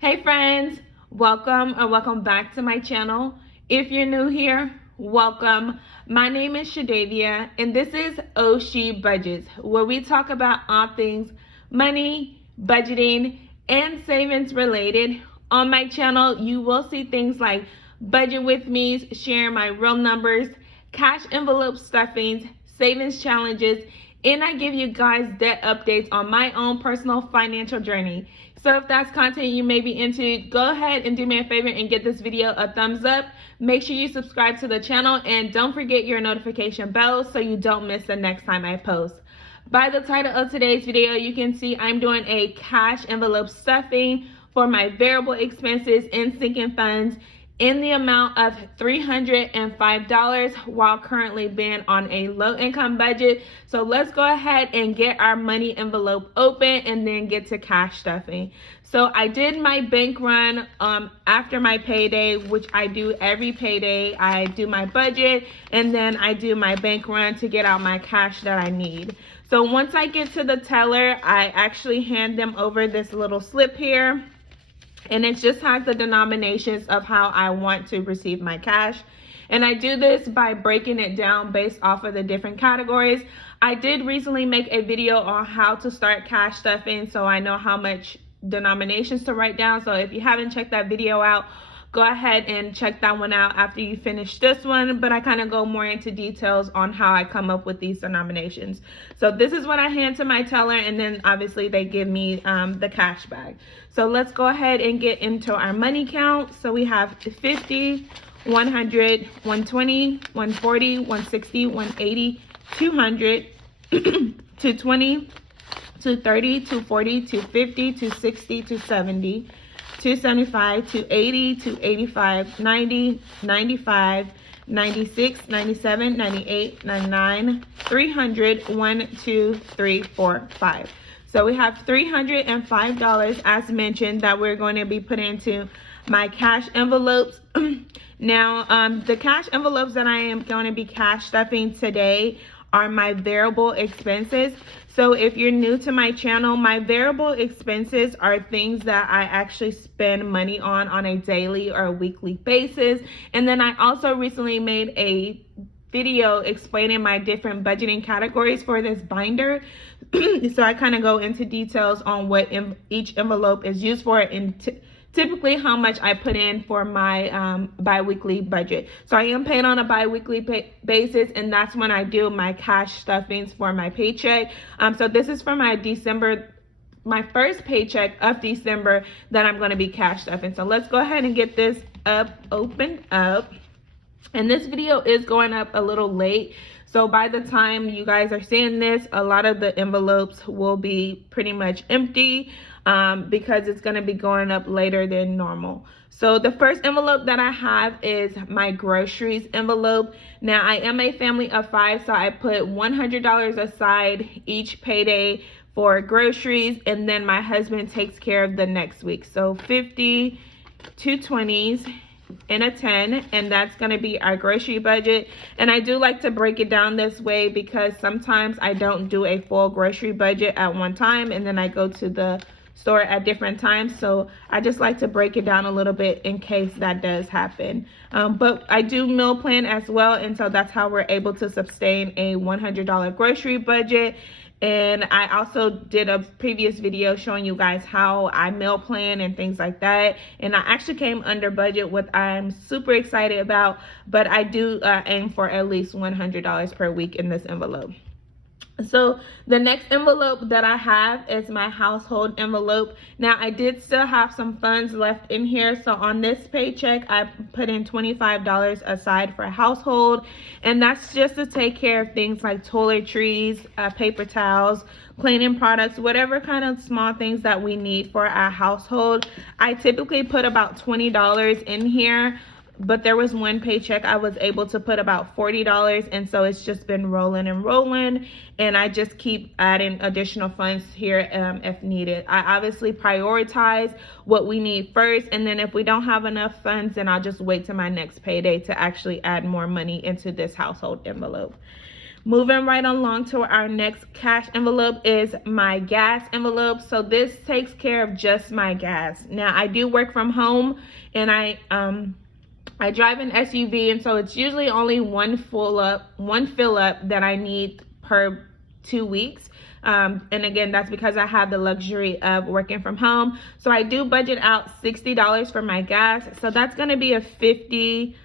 Hey friends, welcome back to my channel. If you're new here, welcome. My name is Shadavia and this is Oshi Budgets, where we talk about all things money, budgeting, and savings related. On my channel, you will see things like budget with me's, sharing my real numbers, cash envelope stuffings, savings challenges, and I give you guys debt updates on my own personal financial journey. So if that's content you may be into, go ahead and do me a favor and get this video a thumbs up. Make sure you subscribe to the channel and don't forget your notification bell so you don't miss the next time I post. By the title of today's video, you can see I'm doing a cash envelope stuffing for my variable expenses and sinking funds in the amount of $305 while currently being on a low income budget. So let's go ahead and get our money envelope open and then get to cash stuffing. So I did my bank run after my payday, which I do every payday. I do my budget and then I do my bank run to get out my cash that I need. So once I get to the teller, I actually hand them over this little slip here. And it just has the denominations of how I want to receive my cash. And I do this by breaking it down based off of the different categories. I did recently make a video on how to start cash stuffing, so I know how much denominations to write down. So if you haven't checked that video out, go ahead and check that one out after you finish this one. But I kind of go more into details on how I come up with these denominations. So this is what I hand to my teller, and then obviously they give me the cash bag. So let's go ahead and get into our money count. So we have 50, 100, 120, 140, 160, 180, 200, 220, 230, 240, 250, 260, 270, 275, 280, 285, 90, 95, 96, 97, 98, 99, 300, 1, 2, 3, 4, 5. So we have $305 as mentioned that we're going to be putting into my cash envelopes. Now, the cash envelopes that I am going to be cash stuffing today are my variable expenses. So if you're new to my channel, my variable expenses are things that I actually spend money on a daily or a weekly basis. And then I also recently made a video explaining my different budgeting categories for this binder. So I kind of go into details on what each envelope is used for and typically how much I put in for my bi-weekly budget. So I am paid on a bi-weekly basis, and that's when I do my cash stuffings for my paycheck. So this is for my first paycheck of December that I'm going to be cash stuffing. So let's go ahead and get this opened up. And this video is going up a little late. So by the time you guys are seeing this, a lot of the envelopes will be pretty much empty because it's going to be going up later than normal. So the first envelope that I have is my groceries envelope. Now I am a family of 5, so I put $100 aside each payday for groceries, and then my husband takes care of the next week. So 50, 2 20s, and a 10, and that's going to be our grocery budget. And I do like to break it down this way because sometimes I don't do a full grocery budget at one time and then I go to the store at different times. So I just like to break it down a little bit in case that does happen. But I do meal plan as well, and so that's how we're able to sustain a $100 grocery budget. And I also did a previous video showing you guys how I meal plan and things like that. And I actually came under budget, what I'm super excited about, but I do aim for at least $100 per week in this envelope. So the next envelope that I have is my household envelope. Now I did still have some funds left in here. So on this paycheck, I put in $25 aside for household. And that's just to take care of things like toiletries, paper towels, cleaning products, whatever kind of small things that we need for our household. I typically put about $20 in here. But there was one paycheck I was able to put about $40, and so it's just been rolling and rolling, and I just keep adding additional funds here if needed. I obviously prioritize what we need first, and then if we don't have enough funds, then I'll just wait till my next payday to actually add more money into this household envelope. Moving right along to our next cash envelope is my gas envelope. So this takes care of just my gas. Now I do work from home, and I drive an SUV, and so it's usually only one fill up that I need per 2 weeks. And again, that's because I have the luxury of working from home. So I do budget out $60 for my gas. So that's going to be a 50,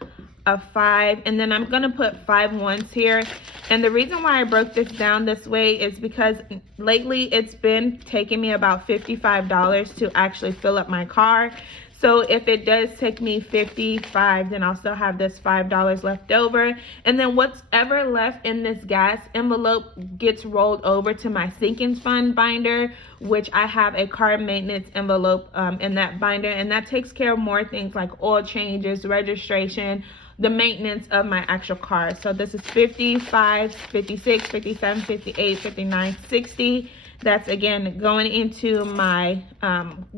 a 5, and then I'm going to put 5 ones here. And the reason why I broke this down this way is because lately it's been taking me about $55 to actually fill up my car. So if it does take me 55, then I'll still have this $5 left over. And then whatever left in this gas envelope gets rolled over to my sinking fund binder, which I have a car maintenance envelope in that binder. And that takes care of more things like oil changes, registration, the maintenance of my actual car. So this is 55, 56, 57, 58, 59, 60. That's again going into my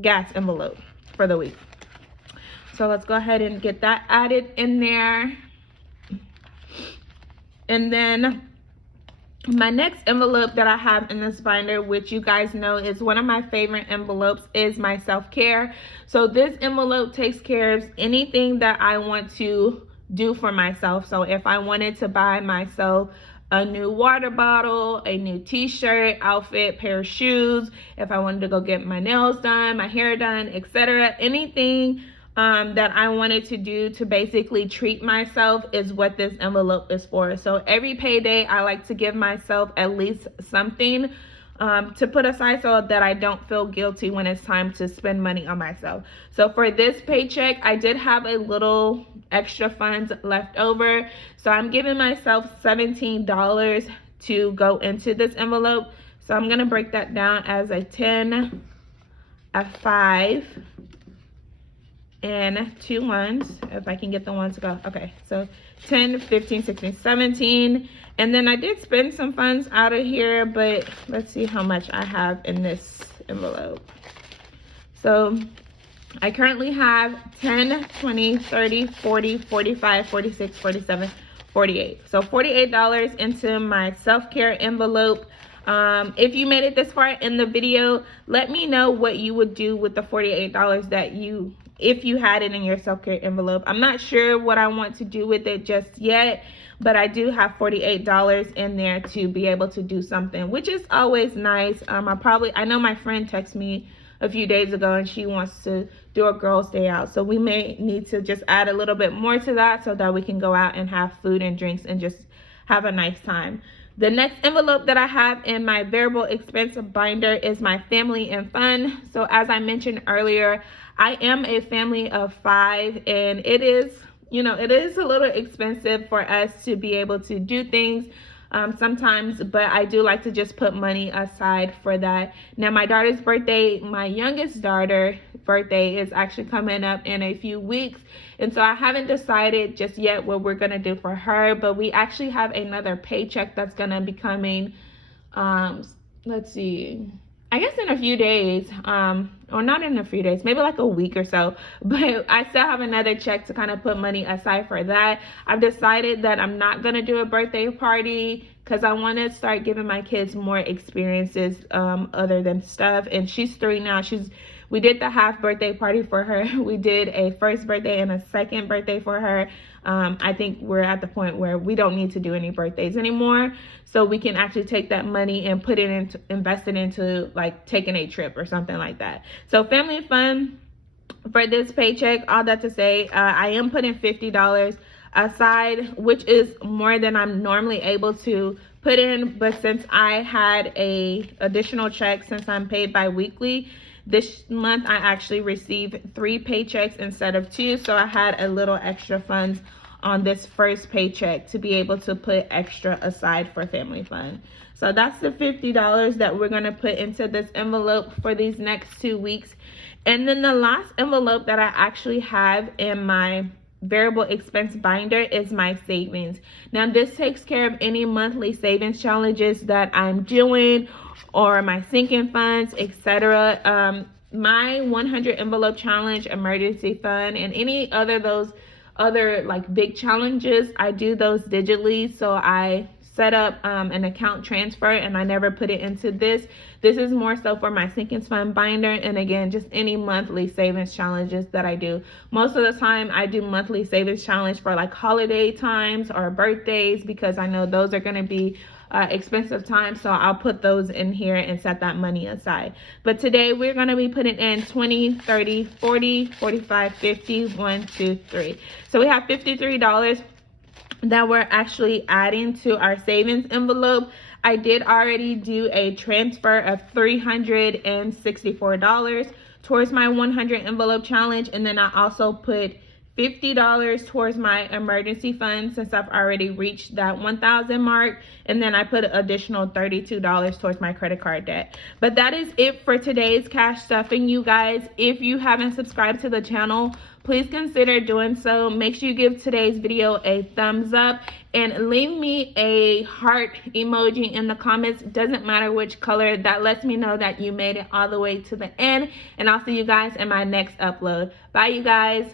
gas envelope for the week. So let's go ahead and get that added in there. And then my next envelope that I have in this binder, which you guys know is one of my favorite envelopes, is my self-care. So this envelope takes care of anything that I want to do for myself. So if I wanted to buy myself a new water bottle, a new t-shirt, outfit, pair of shoes, if I wanted to go get my nails done, my hair done, etc., anything that I wanted to do to basically treat myself is what this envelope is for. So every payday I like to give myself at least something to put aside so that I don't feel guilty when it's time to spend money on myself. So for this paycheck, I did have a little extra funds left over. So I'm giving myself $17 to go into this envelope. So I'm gonna break that down as a 10, a 5, and 2 ones, if I can get the ones to go. Okay, so 10, 15, 16, 17. And then I did spend some funds out of here, but let's see how much I have in this envelope. So I currently have 10, 20, 30, 40, 45, 46, 47, 48. So $48 into my self-care envelope. If you made it this far in the video, let me know what you would do with the $48 that if you had it in your self-care envelope. I'm not sure what I want to do with it just yet, but I do have $48 in there to be able to do something, which is always nice. I know my friend texted me a few days ago and she wants to do a girls' day out. So we may need to just add a little bit more to that so that we can go out and have food and drinks and just have a nice time. The next envelope that I have in my variable expense binder is my family and fun. So as I mentioned earlier, I am a family of 5, and it is a little expensive for us to be able to do things sometimes, but I do like to just put money aside for that. Now my daughter's birthday, my youngest daughter's birthday, is actually coming up in a few weeks, and so I haven't decided just yet what we're gonna do for her, but we actually have another paycheck that's gonna be coming, let's see, I guess in a few days, or not in a few days, maybe like a week or so, but I still have another check to kind of put money aside for that. I've decided that I'm not going to do a birthday party because I want to start giving my kids more experiences other than stuff. And she's 3 now. We did the half birthday party for her. We did a first birthday and a second birthday for her. I think we're at the point where we don't need to do any birthdays anymore. So we can actually take that money and invest it into like taking a trip or something like that. So family fun for this paycheck, all that to say, I am putting $50 aside, which is more than I'm normally able to put in. But since I had a additional check, since I'm paid bi-weekly, this month I actually received 3 paychecks instead of 2, so I had a little extra funds on this first paycheck to be able to put extra aside for family fun. So that's the $50 that we're gonna put into this envelope for these next 2 weeks. And then the last envelope that I actually have in my variable expense binder is my savings. Now this takes care of any monthly savings challenges that I'm doing, or my sinking funds, etc. My 100 envelope challenge, emergency fund, and any other like big challenges, I do those digitally. So I set up an account transfer, and I never put it into this. This is more so for my Sinkins Fund binder, and again, just any monthly savings challenges that I do. Most of the time I do monthly savings challenge for like holiday times or birthdays, because I know those are going to be expensive times, so I'll put those in here and set that money aside. But today we're going to be putting in 20, 30, 40, 45, 50, 1, 2, 3. So we have $53 that we're actually adding to our savings envelope. I did already do a transfer of $364 towards my 100 envelope challenge, and then I also put $50 towards my emergency fund since I've already reached that 1,000 mark, and then I put an additional $32 towards my credit card debt. But that is it for today's cash stuffing, you guys. If you haven't subscribed to the channel, please consider doing so. Make sure you give today's video a thumbs up and leave me a heart emoji in the comments. Doesn't matter which color. That lets me know that you made it all the way to the end, and I'll see you guys in my next upload. Bye, you guys.